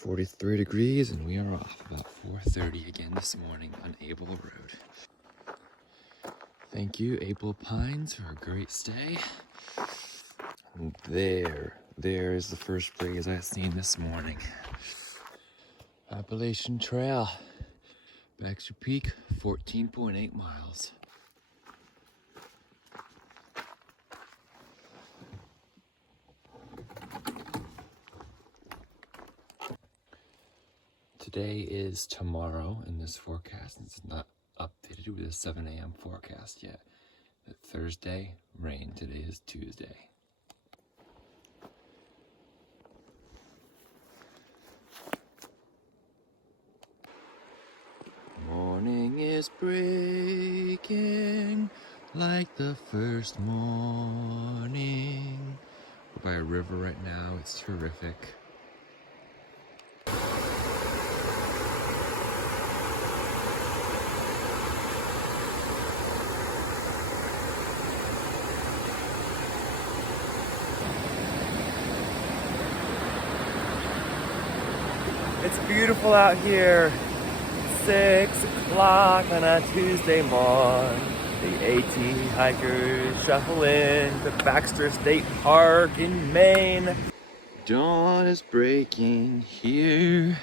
43 degrees and we are off about 4:30 again this morning on Able Road. Thank you, Able Pines, for a great stay. And there is the first breeze I've seen this morning. Appalachian Trail, Baxter Peak, 14.8 miles. Today is tomorrow in this forecast. It's not updated with a 7 a.m. forecast yet. But Thursday, rain. Today is Tuesday. Morning is breaking like the first morning. We're by a river right now. It's terrific. It's beautiful out here. 6 o'clock on a Tuesday morning. The AT hikers shuffle into Baxter State Park in Maine. Dawn is breaking here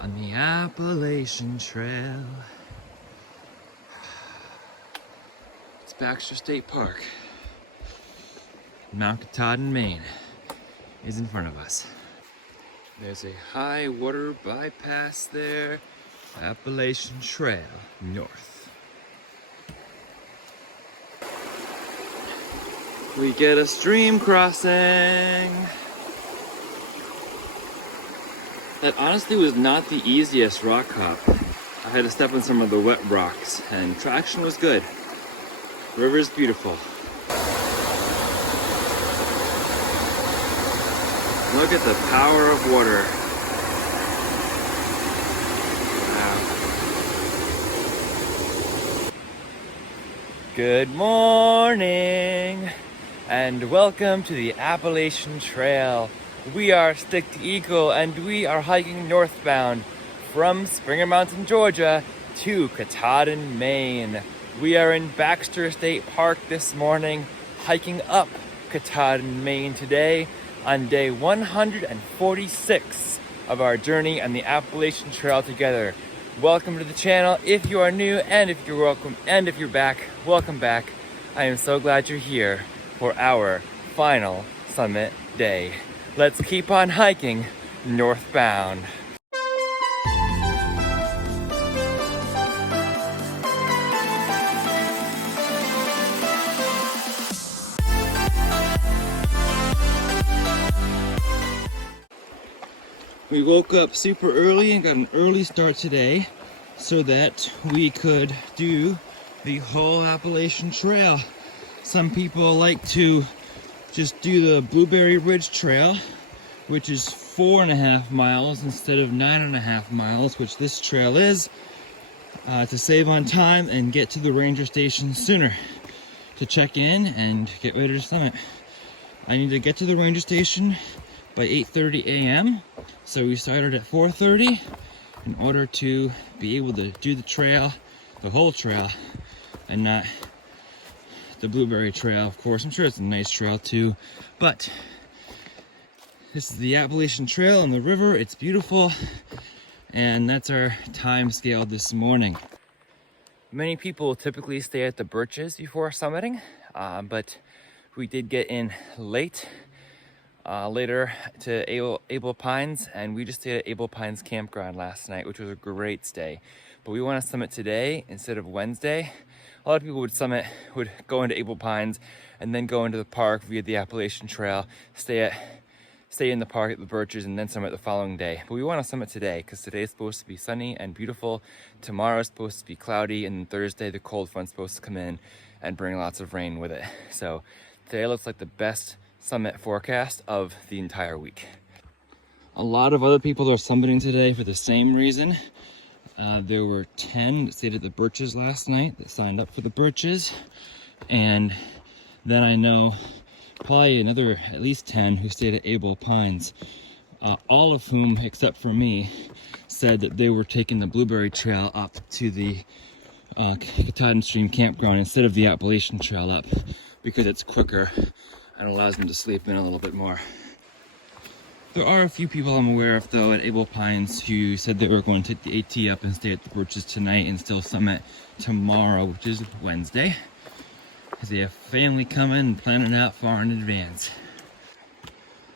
on the Appalachian Trail. It's Baxter State Park. Mount Katahdin, Maine is in front of us. There's a high water bypass there. Appalachian Trail north. We get a stream crossing. That honestly was not the easiest rock hop. I had to step on some of the wet rocks and traction was good. The river's beautiful. Look at the power of water. Wow. Good morning and welcome to the Appalachian Trail. We are Stick to Eagle and we are hiking northbound from Springer Mountain, Georgia to Katahdin, Maine. We are in Baxter State Park this morning, hiking up Katahdin, Maine today on day 146 of our journey on the Appalachian Trail together. Welcome to the channel if you are new, and if you're welcome, and if you're back, welcome back. I am so glad you're here for our final summit day. Let's keep on hiking northbound. We woke up super early and got an early start today so that we could do the whole Appalachian Trail. Some people like to just do the Blueberry Ridge Trail, which is 4.5 miles instead of 9.5 miles, which this trail is, to save on time and get to the ranger station sooner to check in and get ready to summit. I need to get to the ranger station by 8:30 a.m. So we started at 4:30 in order to be able to do the trail, the whole trail, and not the Blueberry Trail. Of course, I'm sure it's a nice trail too, but this is the Appalachian Trail on the river. It's beautiful, and that's our time scale this morning. Many people typically stay at the Birches before summiting, but we did get in later to Able Pines, and we just stayed at Able Pines campground last night, which was a great stay. But we want to summit today instead of Wednesday. A lot of people would go into Able Pines and then go into the park via the Appalachian Trail, stay in the park at the Birches, and then summit the following day. But we want to summit today because today is supposed to be sunny and beautiful. Tomorrow is supposed to be cloudy, and Thursday the cold front's supposed to come in and bring lots of rain with it. So today looks like the best summit forecast of the entire week. A lot of other people are summiting today for the same reason. There were 10 that stayed at the Birches last night that signed up for the Birches, and then I know probably another at least 10 who stayed at Able Pines. all of whom, except for me, said that they were taking the Blueberry Trail up to the Katahdin Stream campground instead of the Appalachian Trail up, because it's quicker and allows them to sleep in a little bit more. There are a few people I'm aware of, though, at Able Pines who said they were going to take the AT up and stay at the Birches tonight and still summit tomorrow, which is Wednesday, because they have family coming and planning out far in advance.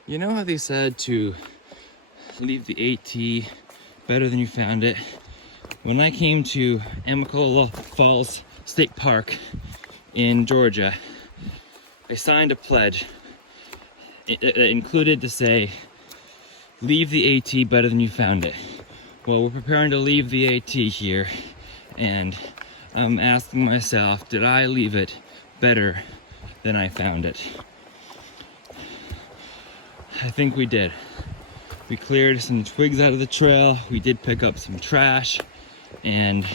You know how they said to leave the AT better than you found it? When I came to Amicalola Falls State Park in Georgia, I signed a pledge. It included to say, leave the AT better than you found it. Well, we're preparing to leave the AT here, and I'm asking myself, did I leave it better than I found it? I think we did. We cleared some twigs out of the trail, we did pick up some trash, and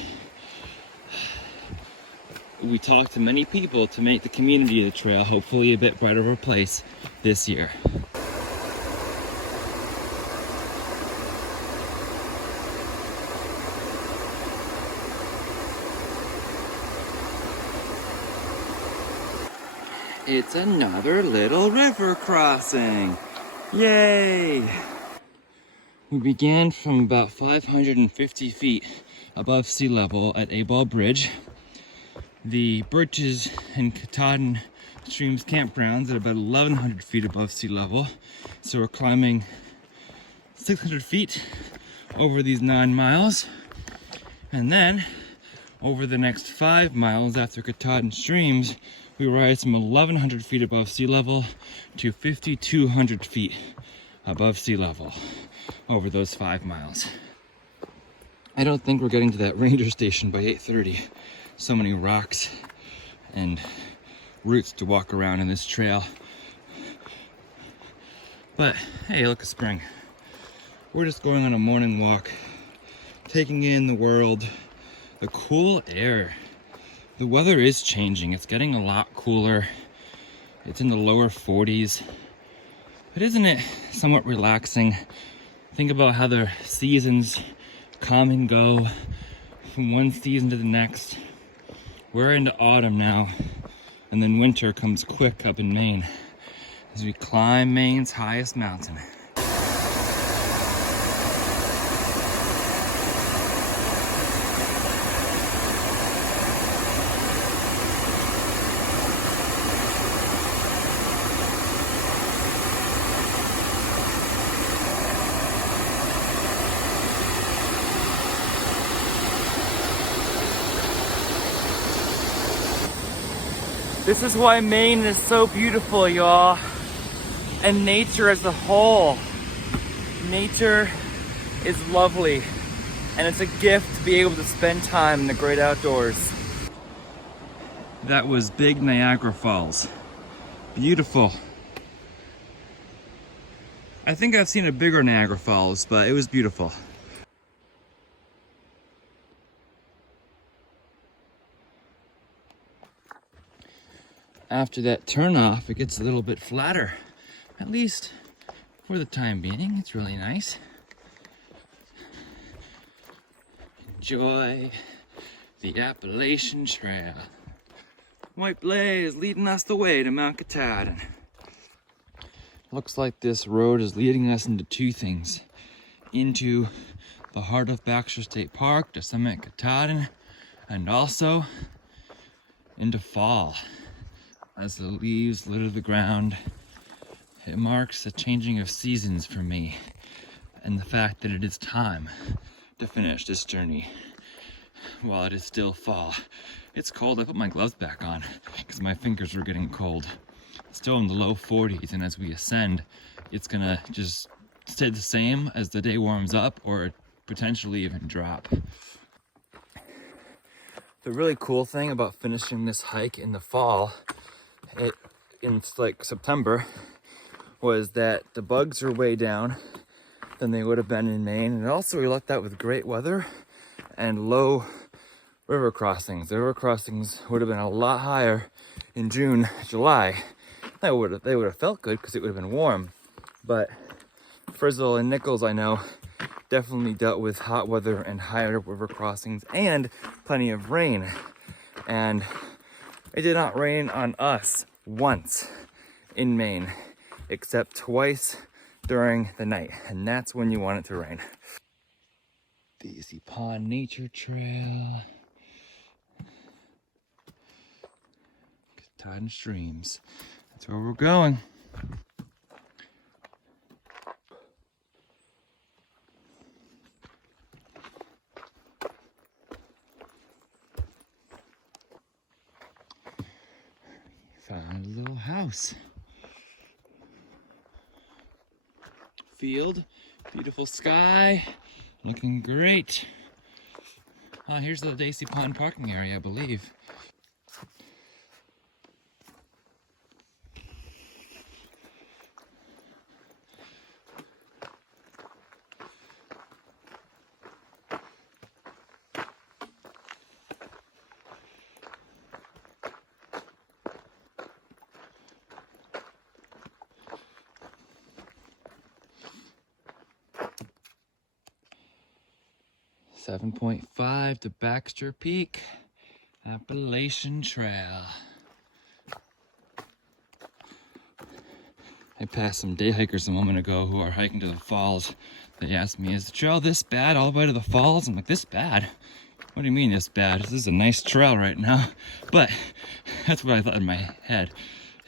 we talked to many people to make the community of the trail hopefully a bit brighter of a place this year. It's another little river crossing. Yay! We began from about 550 feet above sea level at A-Ball Bridge. The Birches and Katahdin Streams campgrounds at about 1,100 feet above sea level. So we're climbing 600 feet over these 9 miles. And then over the next 5 miles after Katahdin Streams, we rise from 1,100 feet above sea level to 5,200 feet above sea level over those 5 miles. I don't think we're getting to that ranger station by 8:30. So many rocks and roots to walk around in this trail. But hey, look, a spring. We're just going on a morning walk, taking in the world, the cool air. The weather is changing. It's getting a lot cooler. It's in the lower 40s. But isn't it somewhat relaxing? Think about how the seasons come and go from one season to the next. We're into autumn now, and then winter comes quick up in Maine as we climb Maine's highest mountain. This is why Maine is so beautiful, y'all. And nature as a whole. Nature is lovely. And it's a gift to be able to spend time in the great outdoors. That was Big Niagara Falls. Beautiful. I think I've seen a bigger Niagara Falls, but it was beautiful. After that turnoff, it gets a little bit flatter. At least for the time being, it's really nice. Enjoy the Appalachian Trail. White Blaze leading us the way to Mount Katahdin. Looks like this road is leading us into two things. Into the heart of Baxter State Park to summit Katahdin, and also into fall. As the leaves litter the ground, it marks a changing of seasons for me, and the fact that it is time to finish this journey while it is still fall. It's cold. I put my gloves back on because my fingers were getting cold. It's still in the low 40s, and as we ascend, it's gonna just stay the same as the day warms up, or potentially even drop. The really cool thing about finishing this hike in the fall, in like September, was that the bugs are way down than they would have been in Maine, and also we lucked out with great weather and low river crossings. The river crossings would have been a lot higher in June, July. They would have felt good because it would have been warm, but Frizzle and Nichols, I know, definitely dealt with hot weather and higher river crossings and plenty of rain. And it did not rain on us once in Maine, except twice during the night, and that's when you want it to rain. Daisy Pond Nature Trail. Katahdin Streams. That's where we're going. Found a little house. Field, beautiful sky, looking great. Here's the Daisy Pond parking area, I believe. .5 to Baxter Peak, Appalachian Trail. I passed some day hikers a moment ago who are hiking to the falls. They asked me, is the trail this bad all the way to the falls? I'm like, this bad? What do you mean this bad? This is a nice trail right now. But that's what I thought in my head.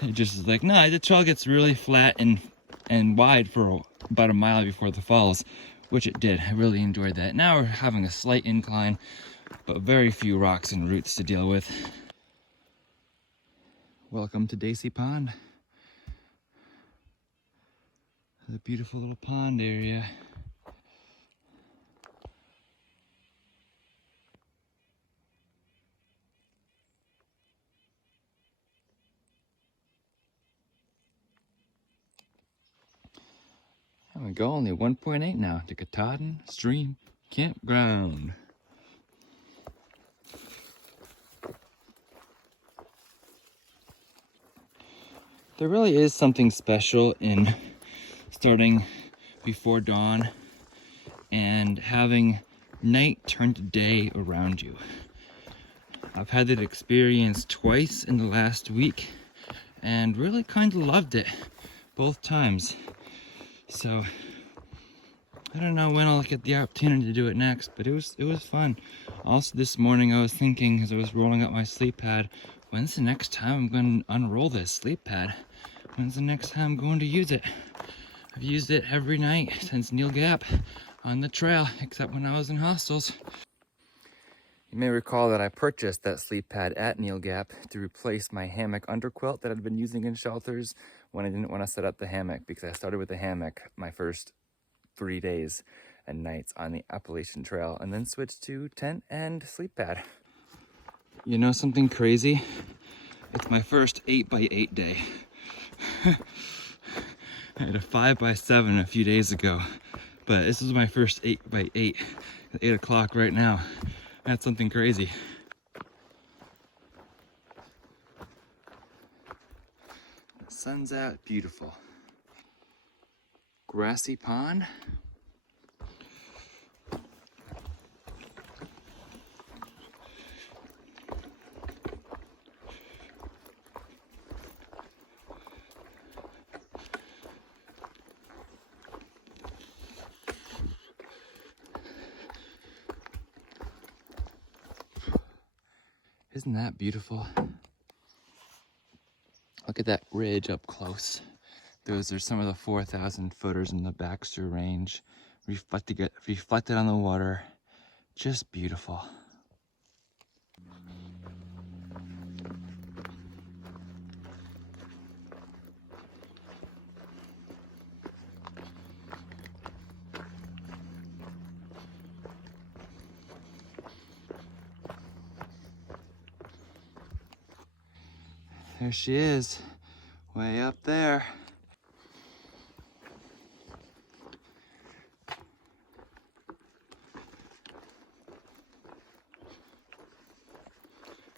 It just is like, no, the trail gets really flat and wide for about a mile before the falls, which it did. I really enjoyed that. Now we're having a slight incline, but very few rocks and roots to deal with. Welcome to Daisy Pond. The beautiful little pond area. There we go, only 1.8 now to Katahdin Stream Campground. There really is something special in starting before dawn and having night turn to day around you. I've had that experience twice in the last week and really kind of loved it both times. So I don't know when I'll get the opportunity to do it next, but it was fun. Also this morning I was thinking as I was rolling up my sleep pad, when's the next time I'm going to unroll this sleep pad? When's the next time I'm going to use it? I've used it every night since Neil Gap on the trail, except when I was in hostels. You may recall that I purchased that sleep pad at Neil Gap to replace my hammock underquilt that I'd been using in shelters when I didn't want to set up the hammock, because I started with the hammock my first 3 days and nights on the Appalachian Trail and then switched to tent and sleep pad. You know something crazy? It's my first 8x8 day. I had a 5x7 a few days ago, but this is my first 8x8 at 8 o'clock right now. That's something crazy. The sun's out, beautiful. Grassy pond. Isn't that beautiful? Look at that ridge up close. Those are some of the 4,000 footers in the Baxter Range, reflected on the water. Just beautiful. There she is, way up there.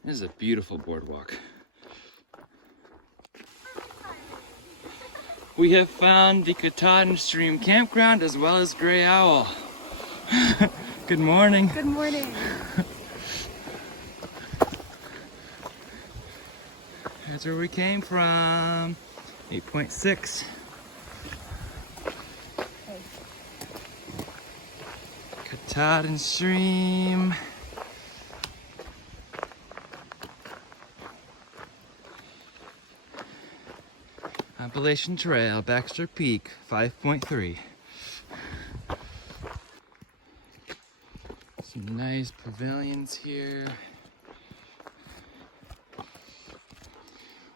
This is a beautiful boardwalk. We have found the Katahdin Stream campground as well as Gray Owl. Good morning. Good morning. That's where we came from. 8.6. Hey. Katahdin Stream. Appalachian Trail, Baxter Peak, 5.3. Some nice pavilions here.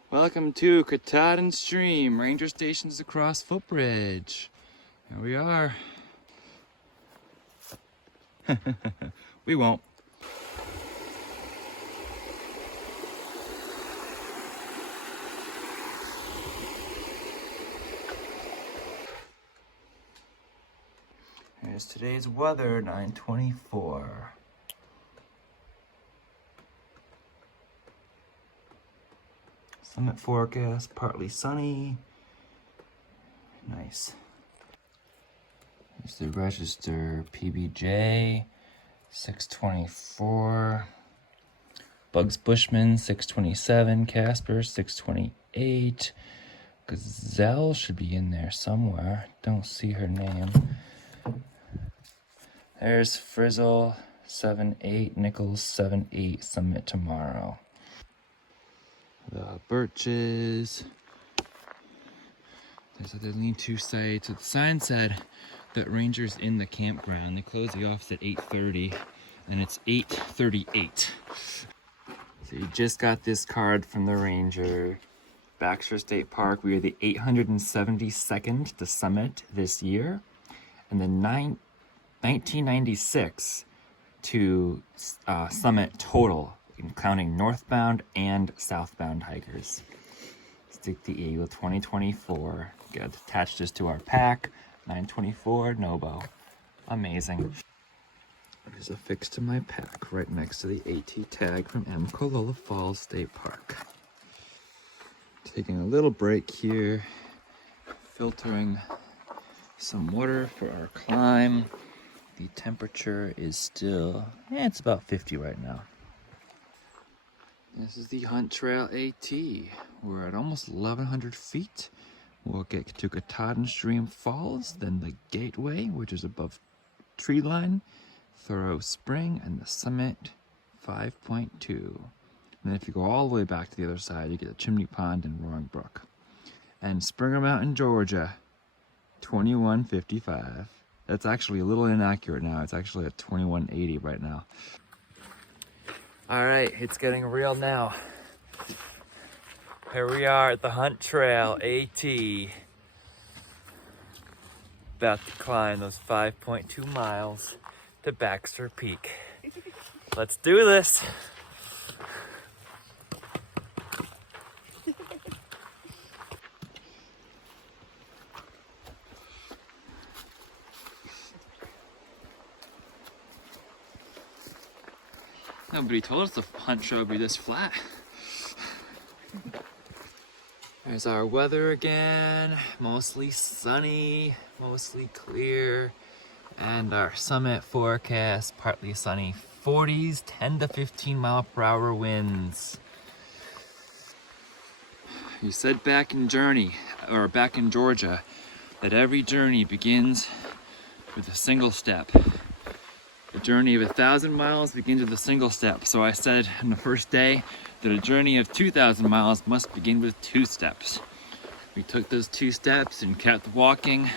Welcome to Katahdin Stream, ranger stations across Footbridge. Here we are. We won't. Here's today's weather, 9/24. Summit forecast, partly sunny. Nice. Here's the register, PBJ, 624. Bugs Bushman, 627. Casper, 628. Gazelle should be in there somewhere. Don't see her name. There's Frizzle, 7-8, Nichols, 7-8, Summit tomorrow. The birches. There's other lean-to sites. So the sign said that rangers in the campground. They close the office at 8:30, and it's 8:38. So you just got this card from the ranger. Baxter State Park, we are the 872nd to Summit this year, and the 1996 to Summit total, counting northbound and southbound hikers. Stick the Eagle 2024. Got attached this to our pack. 924 Nobo. Amazing. There's a fix to my pack right next to the AT tag from Colella Falls State Park. Taking a little break here, filtering some water for our climb. The temperature is still, it's about 50 right now. This is the Hunt Trail AT. We're at almost 1,100 feet. We'll get to Katahdin Stream Falls, then the Gateway, which is above tree line, Thoreau Spring, and the Summit, 5.2. And then if you go all the way back to the other side, you get the Chimney Pond and Roaring Brook. And Springer Mountain, Georgia, 2155. That's actually a little inaccurate now. It's actually at 2180 right now. All right, it's getting real now. Here we are at the Hunt Trail AT. About to climb those 5.2 miles to Baxter Peak. Let's do this. Nobody told us the Hunt Trail would be this flat. There's our weather again. Mostly sunny, mostly clear. And our Summit forecast, partly sunny. 40s, 10 to 15 mile per hour winds. You said back in Georgia, that every journey begins with a single step. A journey of 1,000 miles begins with a single step. So I said on the first day that a journey of 2,000 miles must begin with 2 steps. We took those 2 steps and kept walking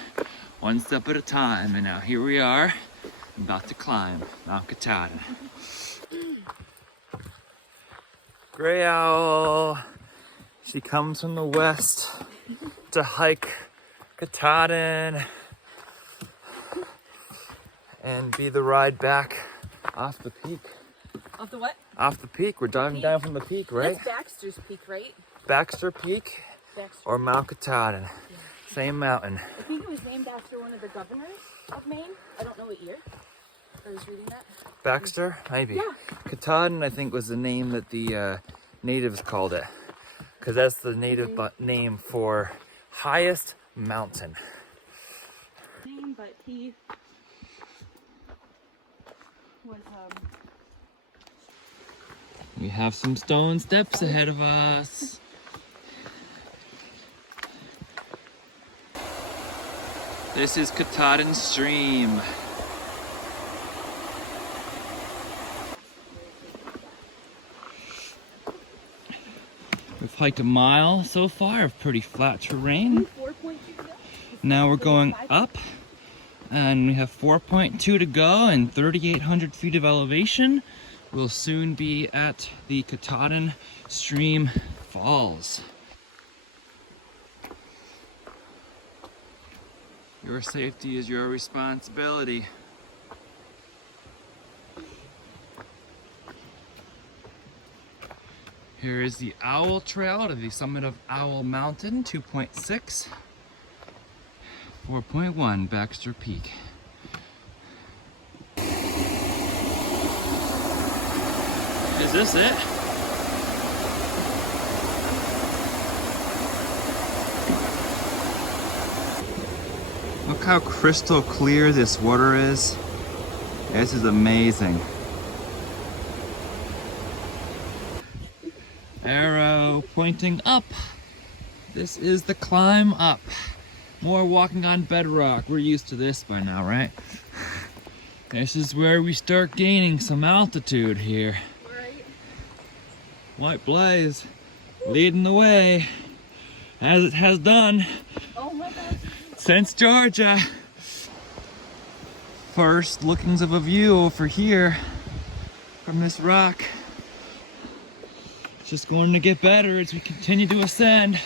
one step at a time. And now here we are, about to climb Mount Katahdin. Gray Owl, she comes from the west to hike Katahdin and be the ride back off the peak. Off the what? Off the peak. We're diving down from the peak, right? That's Baxter's Peak, right? Baxter Peak or Mount Katahdin. Yeah. Same mountain. I think it was named after one of the governors of Maine. I don't know what year. I was reading that. Baxter? Maybe. Yeah. Katahdin, I think, was the name that the natives called it. Because that's the native name for highest mountain. But he was We have some stone steps ahead of us. This is Katahdin Stream. We've hiked a mile so far of pretty flat terrain. 4.2. Now we're going up, and we have 4.2 to go and 3,800 feet of elevation. We'll soon be at the Katahdin Stream Falls. Your safety is your responsibility. Here is the Owl Trail to the summit of Owl Mountain, 2.6. 4.1 Baxter Peak. Is this it? Look how crystal clear this water is. This is amazing. Arrow pointing up. This is the climb up. More walking on bedrock. We're used to this by now, right? This is where we start gaining some altitude here. Right. White Blaze leading the way, as it has done Oh my God. since Georgia. First lookings of a view over here from this rock. It's just going to get better as we continue to ascend.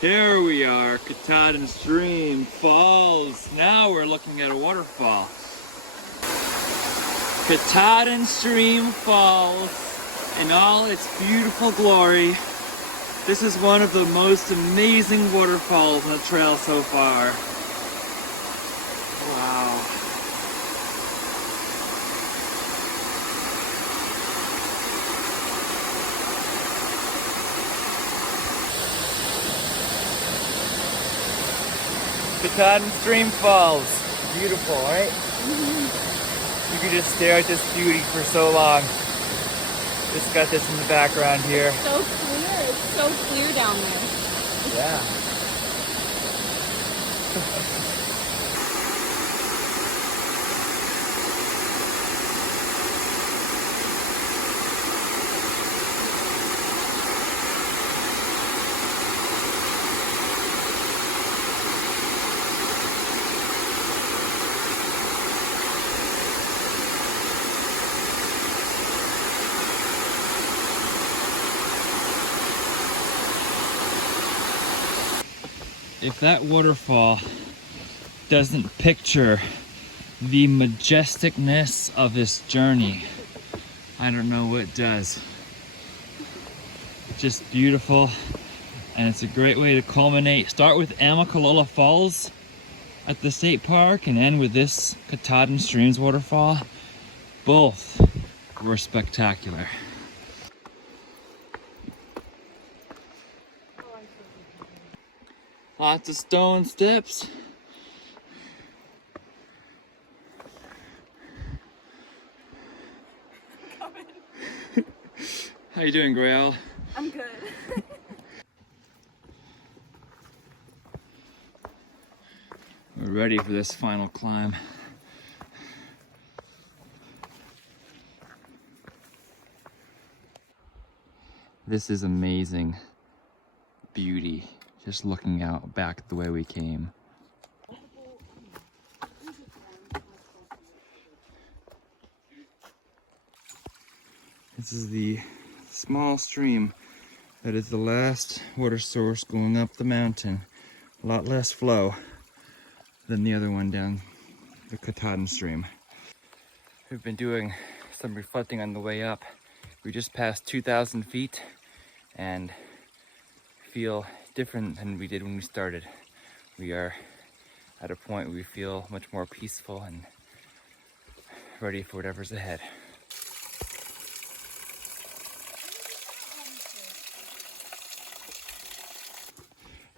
Here we are, Katahdin Stream Falls. Now we're looking at a waterfall. Katahdin Stream Falls in all its beautiful glory. This is one of the most amazing waterfalls on the trail so far. Wow. Katahdin Stream Falls. Beautiful, right? You could just stare at this beauty for so long. Just got this in the background here. So clear. It's so clear down there. Yeah. If that waterfall doesn't picture the majesticness of this journey, I don't know what does. It's just beautiful, and it's a great way to culminate. Start with Amicalola Falls at the state park and end with this Katahdin Streams waterfall. Both were spectacular. Lots of stone steps. How you doing, Grail? I'm good. We're ready for this final climb. This is amazing beauty, just looking out back the way we came. This is the small stream that is the last water source going up the mountain. A lot less flow than the other one down the Katahdin Stream. We've been doing some reflecting on the way up. We just passed 2,000 feet and feel different than we did when we started. We are at a point where we feel much more peaceful and ready for whatever's ahead.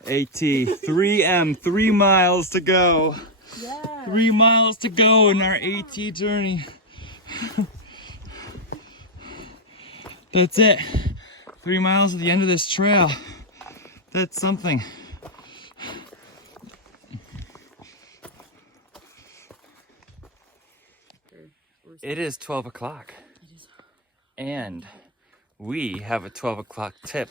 AT 3M, 3 miles to go. Yeah. 3 miles to go in our AT journey. That's it. 3 miles to the end of this trail. That's something. It is 12 o'clock. And we have a 12 o'clock tip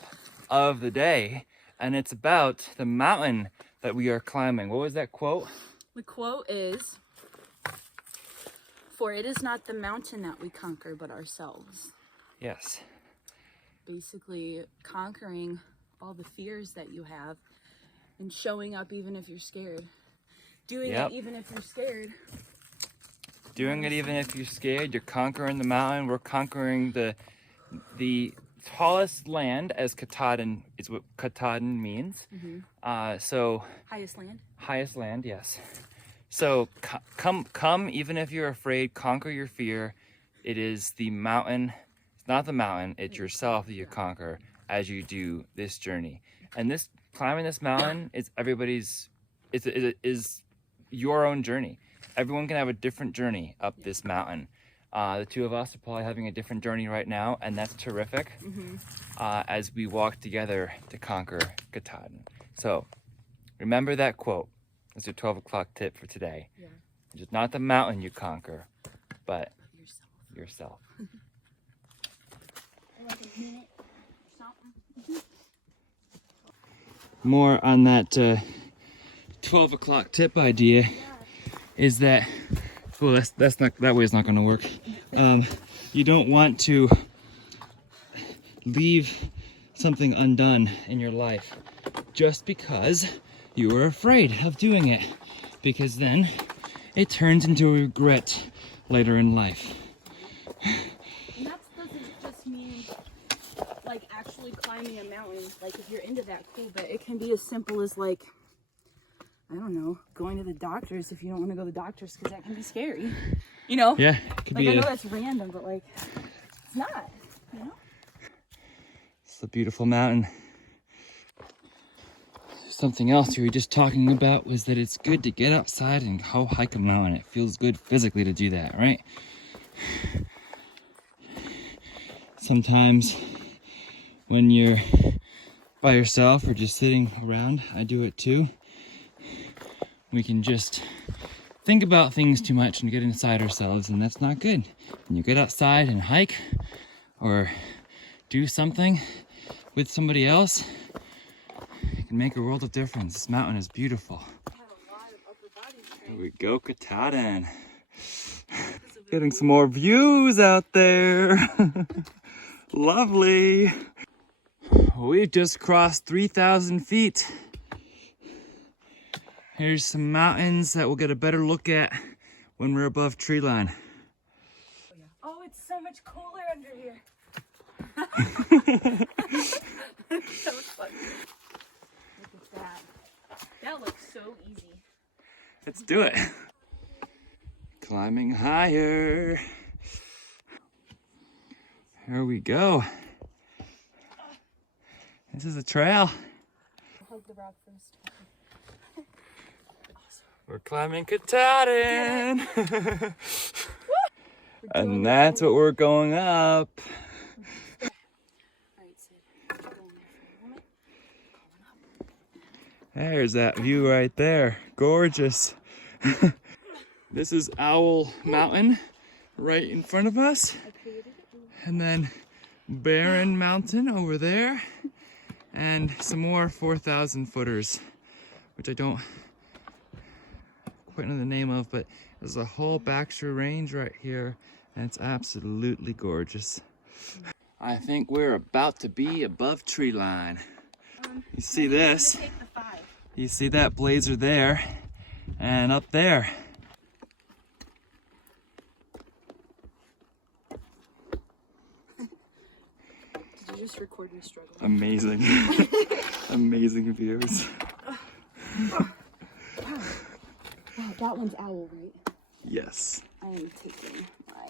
of the day, and it's about the mountain that we are climbing. What was that quote? The quote is, "For it is not the mountain that we conquer, but ourselves." Yes. Basically, conquering all the fears that you have and showing up even if you're scared. Doing it even if you're scared. Doing it even if you're scared. You're conquering the mountain. We're conquering the tallest land, as Katahdin is what Katahdin means. So Highest land. Highest land, yes. So come even if you're afraid. Conquer your fear. It is the mountain. It's not the mountain. It's yourself that you conquer as you do this journey. And this climbing this mountain is everybody's. It is your own journey. Everyone can have a different journey up this mountain. The two of us are probably having a different journey right now, and that's terrific as we walk together to conquer Katahdin. So remember that quote. That's your 12 o'clock tip for today. Yeah. It's not the mountain you conquer, but yourself. Like a minute or something. More on that 12 o'clock tip idea is that, well, that's not, that way it's not going to work. You don't want to leave something undone in your life just because you are afraid of doing it, because then it turns into a regret later in life. And that doesn't just mean like actually climbing a mountain. Like if you're into that, cool, but it can be as simple as like, I don't know, going to the doctors if you don't want to go to the doctors, because that can be scary. You know? Yeah, it could like be. I know that's random, but like it's not. You know? It's a beautiful mountain. Something else we were just talking about was that it's good to get outside and go hike a mountain. It feels good physically to do that, right? Sometimes when you're by yourself or just sitting around, I do it too. We can just think about things too much and get inside ourselves, and that's not good. When you get outside and hike or do something with somebody else, it can make a world of difference. This mountain is beautiful. Here we go, Katahdin. Getting some more views out there. Lovely. We've just crossed 3,000 feet. Here's some mountains that we'll get a better look at when we're above tree line. Oh, it's so much cooler under here. So fun. Look at that. That looks so easy. Let's do it. Climbing higher. Here we go. This is a trail. Hug the rock first. We're climbing Katahdin. And that's what we're going up. There's that view right there. Gorgeous. This is Owl Mountain right in front of us. And then Barren Mountain over there. And some more 4,000 footers, which I don't quite know the name of, but there's a whole Baxter Range right here, and it's absolutely gorgeous. I think we're about to be above tree line. You see this? You see that blazer there, and up there. Did you just record me struggling? Amazing. Amazing views. Wow, that one's owl, right? Yes. I am taking my...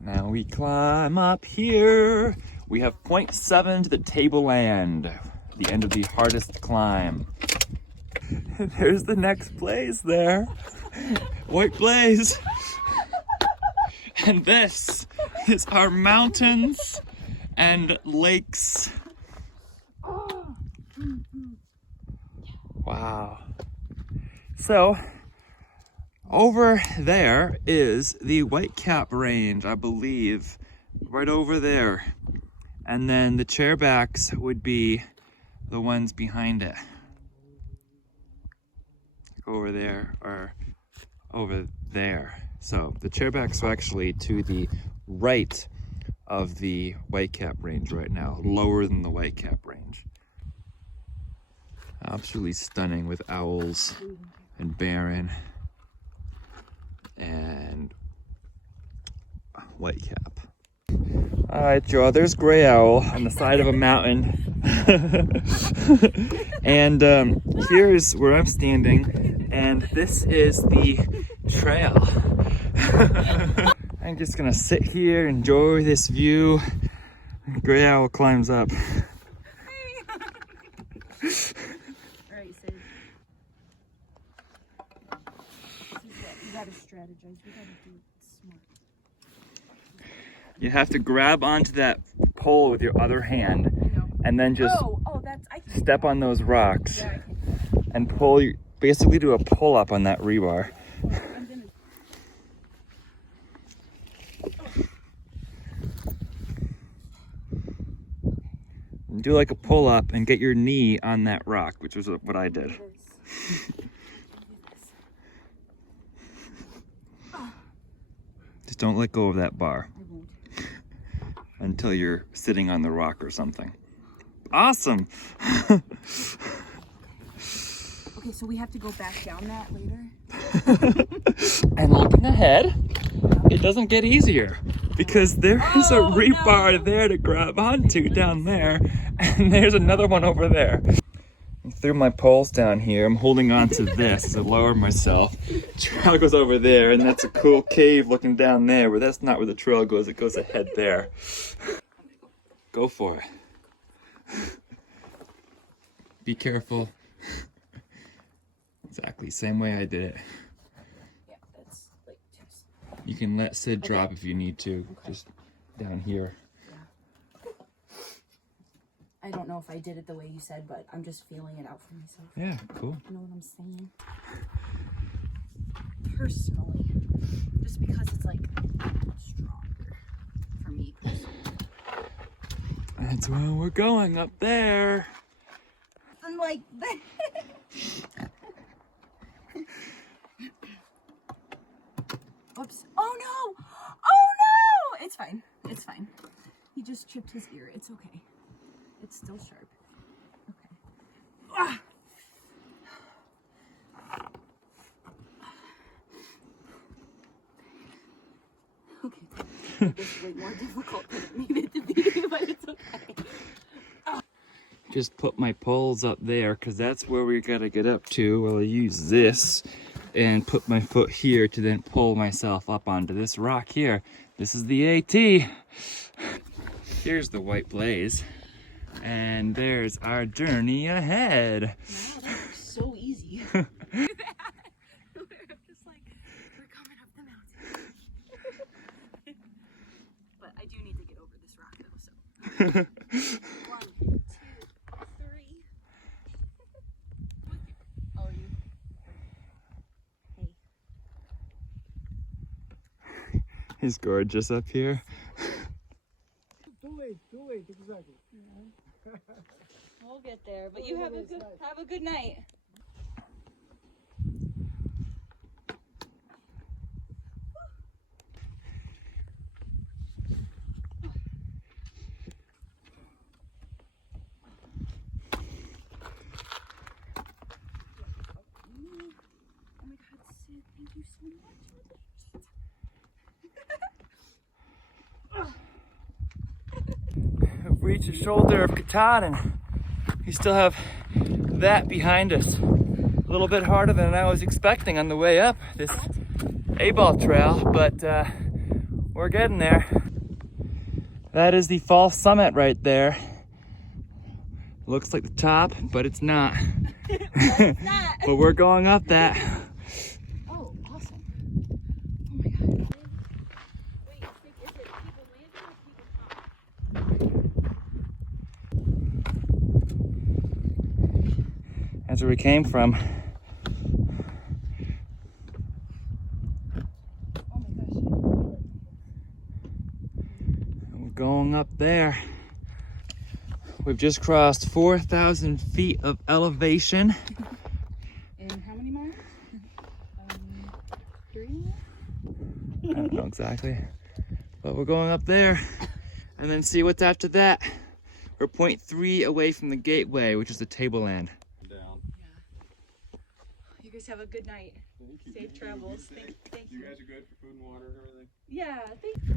Now we climb up here. We have 0.7 to the tableland. the end of the hardest climb. There's the next blaze there. White blaze. And this is our mountains and lakes. Wow. So, over there is the Whitecap Range, I believe. Right over there. And then the chairbacks would be the ones behind it. Over there or over there. So the chairbacks are actually to the right of the Whitecap Range right now, lower than the Whitecap Range. Absolutely stunning with owls and barren and Whitecap. All right, Joe, there's gray owl on the side of a mountain. And here's where I'm standing, and this is the trail. I'm just gonna sit here, enjoy this view. Gray owl climbs up. All right, Sid. You gotta strategize. We gotta do it smart. You have to grab onto that pole with your other hand, and then just step on those rocks and pull. Basically, do a pull up on that rebar. And do like a pull up and get your knee on that rock, which was what I did. Just don't let go of that bar until you're sitting on the rock or something. Awesome. Okay, so we have to go back down that later. And looking ahead, it doesn't get easier because there is a rebar there to grab onto down there, and there's another one over there. I threw my poles down here. I'm holding on to this to lower myself. Trail goes over there, and that's a cool cave looking down there, but that's not where the trail goes. It goes ahead there. Go for it. Be careful. Exactly, same way I did it. Yeah, that's like just... You can let Sid drop if you need to, just down here. Yeah. I don't know if I did it the way you said, but I'm just feeling it out for myself. Yeah, cool. You know what I'm saying? Personally, just because it's like stronger for me personally. That's where we're going, up there. I'm like that. Oops. Oh no! Oh no! It's fine. It's fine. He just chipped his ear. It's okay. It's still sharp. Okay. Ah! Okay. It's way more difficult than it needed to be, but it's okay. Just put my poles up there because that's where we gotta get up to. Well, I use this and put my foot here to then pull myself up onto this rock here. This is the AT. Here's the white blaze. And there's our journey ahead. Wow, that was so easy. We're just like, we're coming up the mountain. But I do need to get over this rock though, so. 1, 2, 3. Oh, you. Hey. He's gorgeous up here. Too late, exactly. We'll get there, but you have a good night. Oh my God, Sid, thank you so much. We've reached the shoulder of Katahdin. We still have that behind us. A little bit harder than I was expecting on the way up this A-ball trail, but we're getting there. That is the false summit right there. Looks like the top, but it's not. It's not. But we're going up that. Oh, awesome. Oh my god. Wait, is it people landing or people coming? That's where we came from. Oh my gosh. We're going up there. We've just crossed 4,000 feet of elevation. In how many miles? 3? I don't know exactly. But we're going up there and then see what's after that. We're 0.3 away from the gateway, which is the tableland. Down. Yeah. You guys have a good night. Safe travels. Thank you. You guys are good for food and water and everything? Yeah, thank you.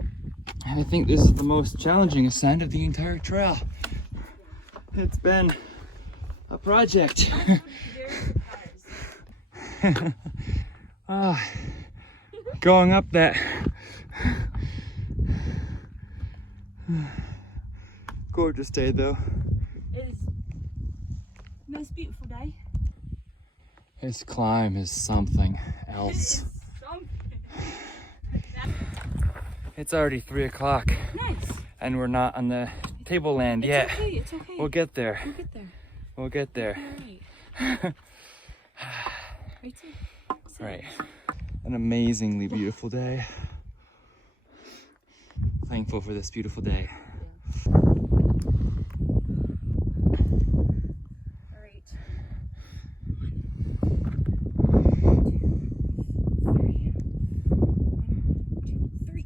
I think this is the most challenging ascent of the entire trail. It's been a project. I'm very surprised. Going up that. Gorgeous day though. It is the most beautiful day. This climb is something It else. is something. It's already 3 o'clock Nice. and we're not on the tableland It's yet. okay, it's okay. We'll get there. We'll get there. We'll get there. Alright. Right there. Right. An amazingly beautiful day. Thankful for this beautiful day. Alright. 1, 2, 3.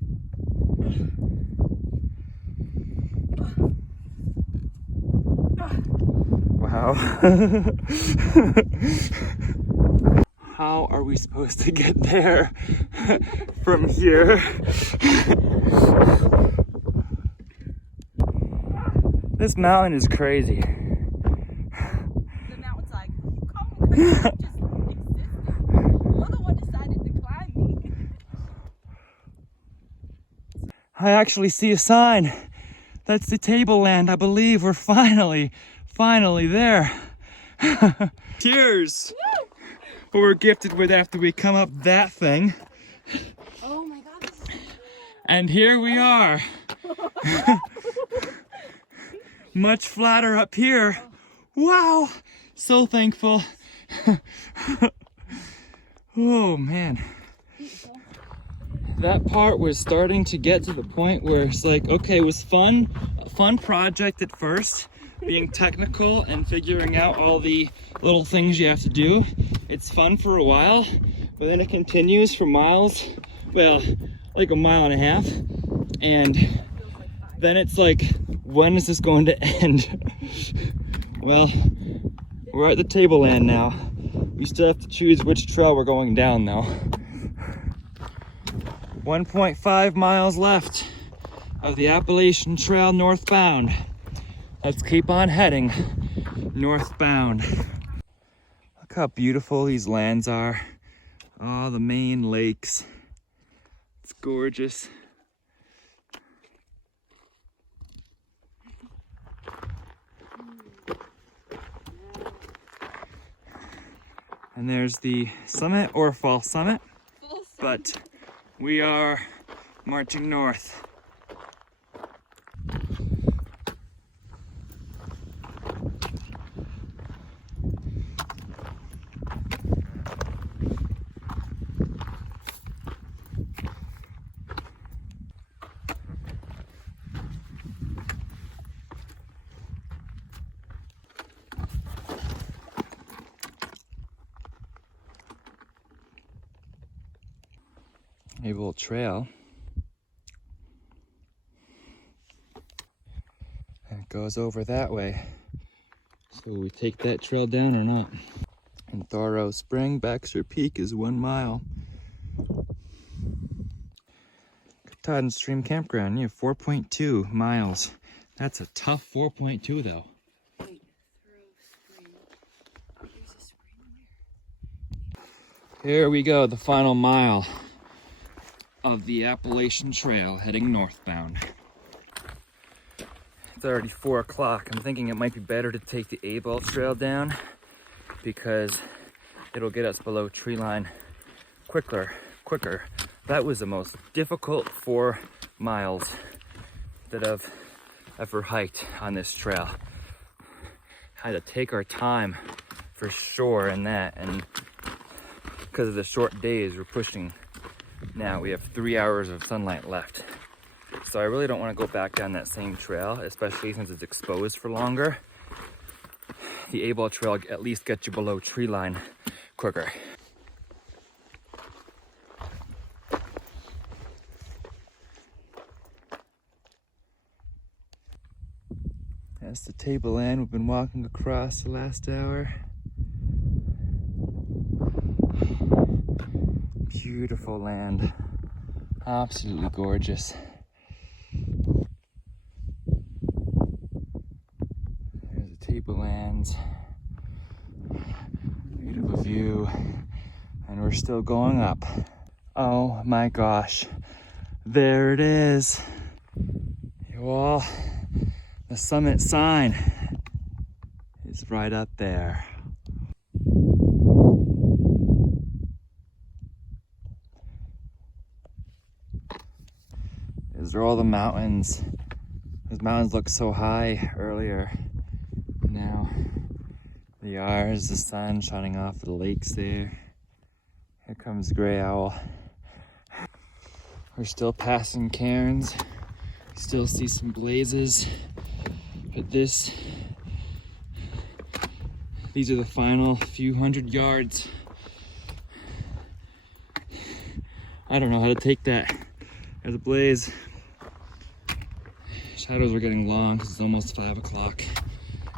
Wow. How are we supposed to get there from here? This mountain is crazy. The mountain's like, come on, just existed. You're the one decided to climb me. I actually see a sign. That's the tableland. I believe we're finally there. Cheers! What we're gifted with after we come up that thing. Oh my god. This is so And here we are. Much flatter up here. Wow! So thankful. Oh man. beautiful. That part was starting to get to the point where it's like, okay, it was fun, a fun project at first, being technical and figuring out all the little things you have to do. It's fun for a while, but then it continues for miles, well, like a mile and a half. And then it's like, when is this going to end? Well, we're at the tableland now. We still have to choose which trail we're going down though. 1.5 miles left of the Appalachian Trail northbound. Let's keep on heading northbound. Look how beautiful these lands are. Oh, the Maine lakes. It's gorgeous. And there's the summit or false summit, but we are marching north. A little trail. And it goes over that way. So we take that trail down or not? And Thorough Spring, Baxter Peak is 1 mile. Katahdin Stream Campground, you have 4.2 miles. That's a tough 4.2 though. Wait, through spring. There's a spring there. Here we go, the final mile of the Appalachian Trail heading northbound. It's already 4 o'clock. I'm thinking it might be better to take the A-ball trail down because it'll get us below tree line quicker. That was the most difficult 4 miles that I've ever hiked on this trail. Had to take our time for sure in that, and because of the short days we're pushing now, we have 3 hours of sunlight left. So I really don't want to go back down that same trail, especially since it's exposed for longer. The A-ball trail at least gets you below tree line quicker. That's the tableland we've been walking across the last hour. Beautiful land. Absolutely gorgeous. There's the tablelands. Beautiful view. And we're still going up. Oh my gosh. There it is. You all. The summit sign is right up there. These are all the mountains. Those mountains looked so high earlier. Now they are. There's the sun shining off the lakes there. Here comes the gray owl. We're still passing cairns. Still see some blazes. But these are the final few hundred yards. I don't know how to take that. There's a blaze. Shadows are getting long because it's almost 5 o'clock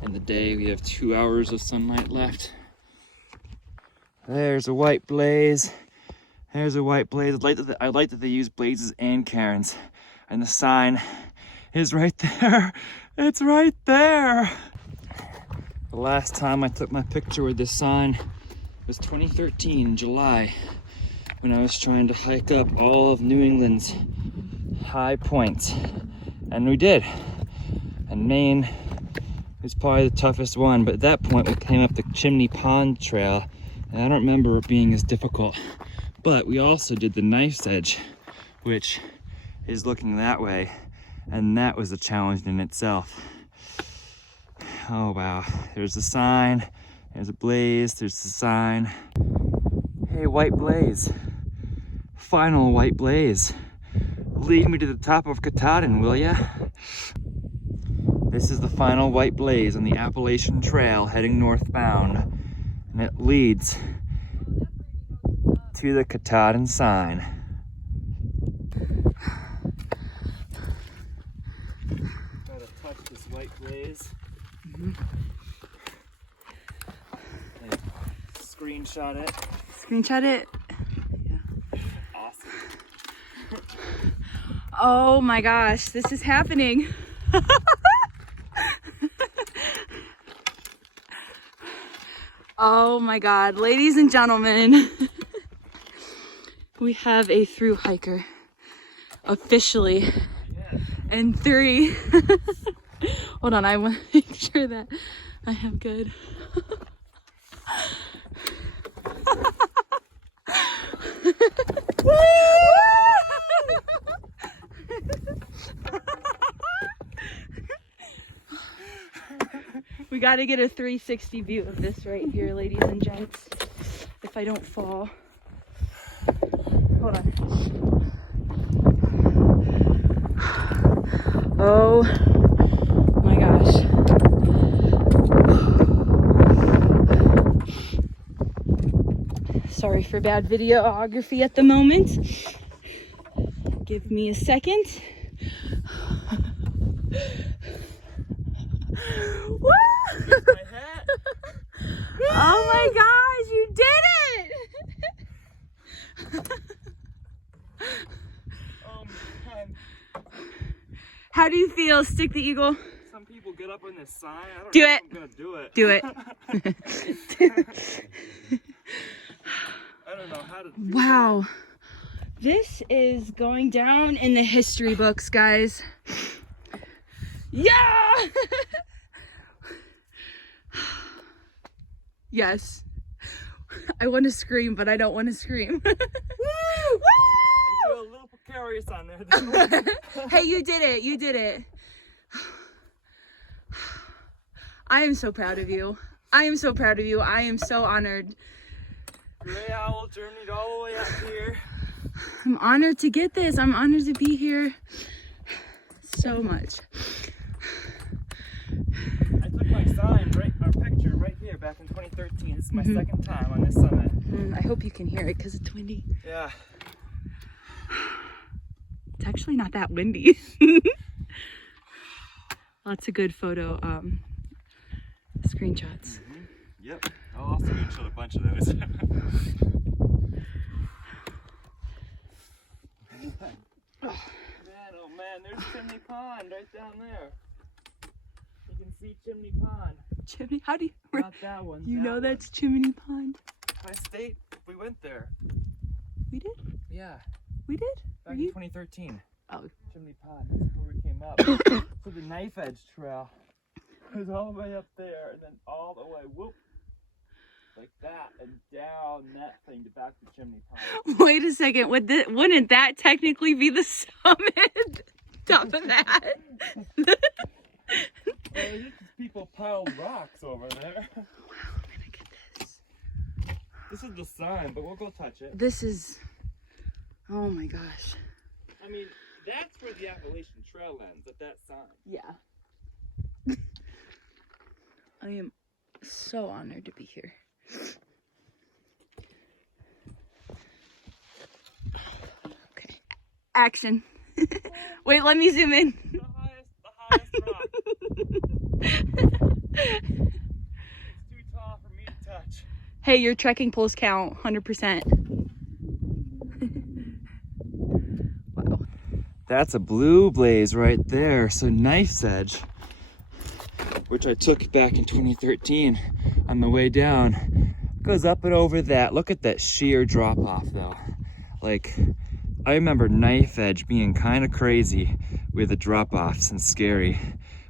in the day. We have 2 hours of sunlight left. There's a white blaze. There's a white blaze. I like that they use blazes and cairns. And the sign is right there. It's right there. The last time I took my picture with this sign was 2013, July, when I was trying to hike up all of New England's high points. And we did. And Maine is probably the toughest one, but at that point we came up the Chimney Pond Trail, and I don't remember it being as difficult. But we also did the Knife's Edge, which is looking that way. And that was a challenge in itself. Oh wow, there's the sign, there's a blaze, there's the sign. Hey, white blaze. Final white blaze. Lead me to the top of Katahdin, will ya? This is the final white blaze on the Appalachian Trail heading northbound. And it leads to the Katahdin sign. White blaze. Screenshot it. Screenshot it. Yeah. Awesome. Oh my gosh, this is happening. Oh my God, ladies and gentlemen, we have a thru-hiker officially. Yes. And 3. Hold on, I want to make sure that I am good. We got to get a 360 view of this right here, ladies and gents, if I don't fall. Hold on. Oh my gosh. Sorry for bad videography at the moment. Give me a second. Woo! My hat. Oh my gosh, you did it! Man. How do you feel? Stick the eagle. Some people get up on this sign. I don't Do know it. if I'm gonna do it. Do it. I don't know how to do Wow. This is going down in the history books, guys. Yeah! Yes. I want to scream, but I don't want to scream. Woo! Woo! I feel a little precarious on there. Hey, you did it. You did it. I am so proud of you. I am so proud of you. I am so honored. Gray Owl journeyed all the way up here. I'm honored to get this. I'm honored to be here so much. I took my sign, our picture right here back in 2013. This is my second time on this summit. I hope you can hear it because it's windy. Yeah. It's actually not that windy. Lots of good photo screenshots. Yep. I'll also show a bunch of those. Man, oh man, there's Chimney Pond right down there. You can see Chimney Pond. Chimney? How do you? Not that one. You that know one. that's Chimney Pond. By state, we went there. We did? Yeah. We did? Back in 2013. Oh. Chimney Pond, that's where we came up. So the Knife Edge Trail was all the way up there and then all the way, whoop, like that, and down that thing to back to Chimney Pond. Wait a second. Wouldn't that technically be the summit? Top of that? Well, there's just people piled rocks over there. Wow, I'm gonna get this. This is the sign, but we'll go touch it. This is, oh my gosh. I mean, that's where the Appalachian Trail ends, at that sign. Yeah. I am so honored to be here. Okay. Action. Wait, let me zoom in. The highest rock. It's too tall for me to touch. Hey, your trekking poles count 100%. Wow. That's a blue blaze right there. So Knife's Edge, which I took back in 2013 on the way down, goes up and over that. Look at that sheer drop off though. Like, I remember Knife Edge being kind of crazy with the drop offs and scary.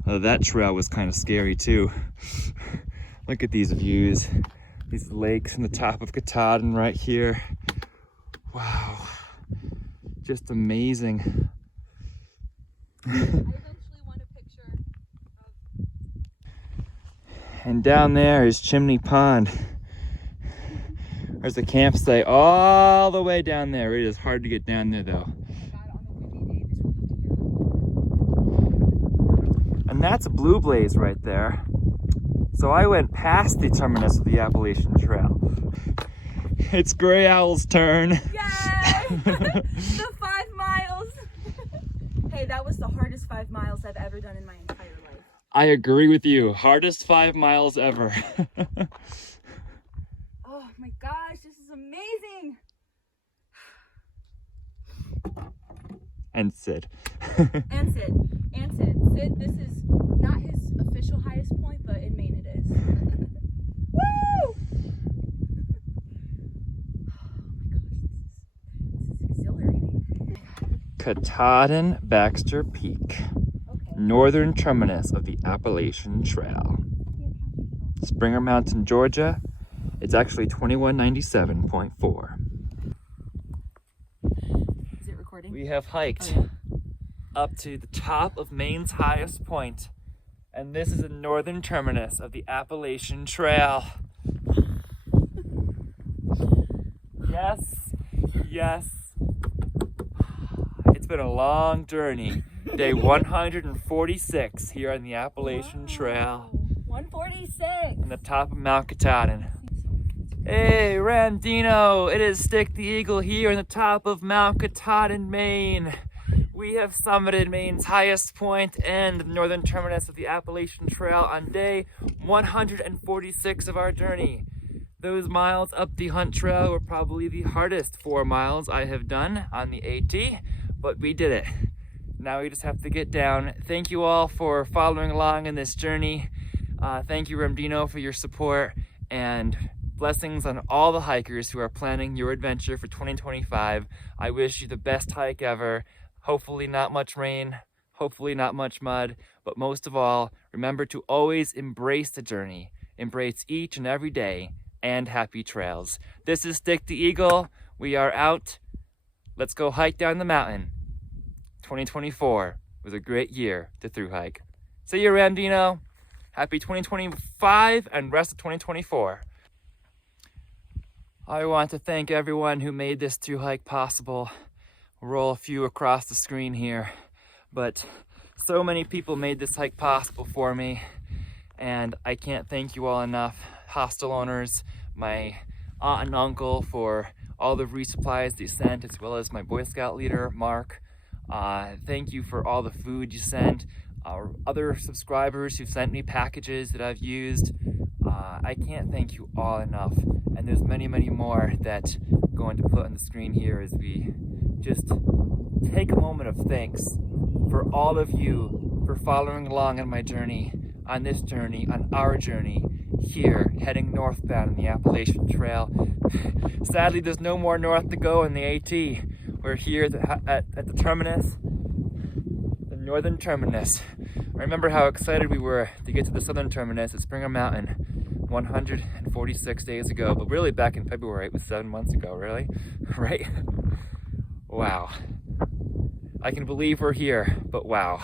Although that trail was kind of scary too. Look at these views. These lakes on the top of Katahdin right here. Wow. Just amazing. I eventually want a picture of... And down there is Chimney Pond. There's a campsite all the way down there. It is hard to get down there though. And that's a blue blaze right there. So I went past the terminus of the Appalachian Trail. It's Gray Owl's turn. Yay! The 5 miles. Hey, that was the hardest 5 miles I've ever done in my entire life. I agree with you. Hardest 5 miles ever. Oh my gosh, this is amazing. And Sid. And Sid. Sid, this is not his official highest point, but in Maine it is. Woo! Oh my gosh, this is exhilarating. Katahdin Baxter Peak. Okay. Northern terminus of the Appalachian Trail. Springer Mountain, Georgia. It's actually 2197.4. Is it recording? We have hiked up to the top of Maine's highest point, and this is the northern terminus of the Appalachian Trail. Yes, yes. It's been a long journey. Day 146 here on the Appalachian Trail. 146. On the top of Mount Katahdin. Hey, Randino, it is Stick the Eagle here on the top of Mount Katahdin, Maine. We have summited Maine's highest point and the northern terminus of the Appalachian Trail on day 146 of our journey. Those miles up the Hunt Trail were probably the hardest 4 miles I have done on the AT, but we did it. Now we just have to get down. Thank you all for following along in this journey. Thank you, Randino, for your support, and blessings on all the hikers who are planning your adventure for 2025. I wish you the best hike ever. Hopefully not much rain. hopefully not much mud, but most of all, remember to always embrace the journey. Embrace each and every day, and happy trails. This is Stick the Eagle. We are out. Let's go hike down the mountain. 2024 was a great year to Thru-Hike. See you, Randino. Happy 2025 and rest of 2024. I want to thank everyone who made this Thru-Hike possible. We'll roll a few across the screen here, but so many people made this hike possible for me, and I can't thank you all enough. Hostel owners, my aunt and uncle for all the resupplies they sent, as well as my Boy Scout leader, Mark. Thank you for all the food you sent. Our other subscribers who sent me packages that I've used. I can't thank you all enough. And there's many, many more that I'm going to put on the screen here as we just take a moment of thanks for all of you for following along on my journey, on this journey, on our journey here, heading northbound on the Appalachian Trail. Sadly, there's no more north to go in the AT. We're here at the terminus, the northern terminus. I remember how excited we were to get to the southern terminus at Springer Mountain 146 days ago, but really back in February. It was 7 months ago, really, right? Wow. I can believe we're here, but wow.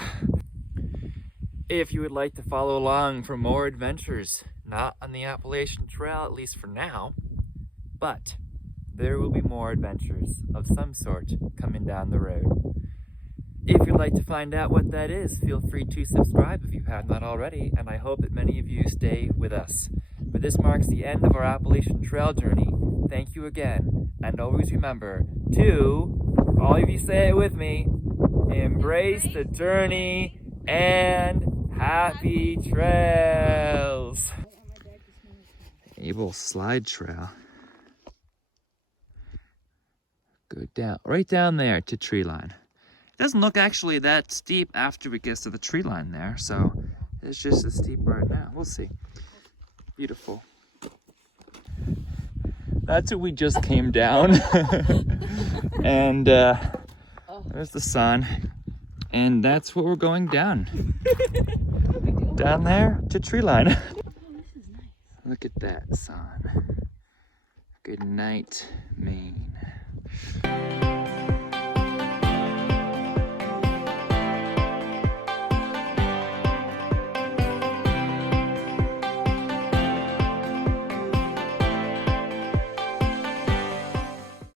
If you would like to follow along for more adventures, not on the Appalachian Trail, at least for now, but there will be more adventures of some sort coming down the road. If you'd like to find out what that is, feel free to subscribe if you have not already, and I hope that many of you stay with us. But this marks the end of our Appalachian Trail journey. Thank you again, and always remember to, all of you say it with me, embrace the journey and happy trails. Able slide trail. Go down, right down there to tree line. It doesn't look actually that steep after it gets to the tree line there, so it's just as steep right now. We'll see. Beautiful. That's what we just came down. And there's the sun. And that's what we're going down. Down there to tree line. Look at that sun. Good night, Maine.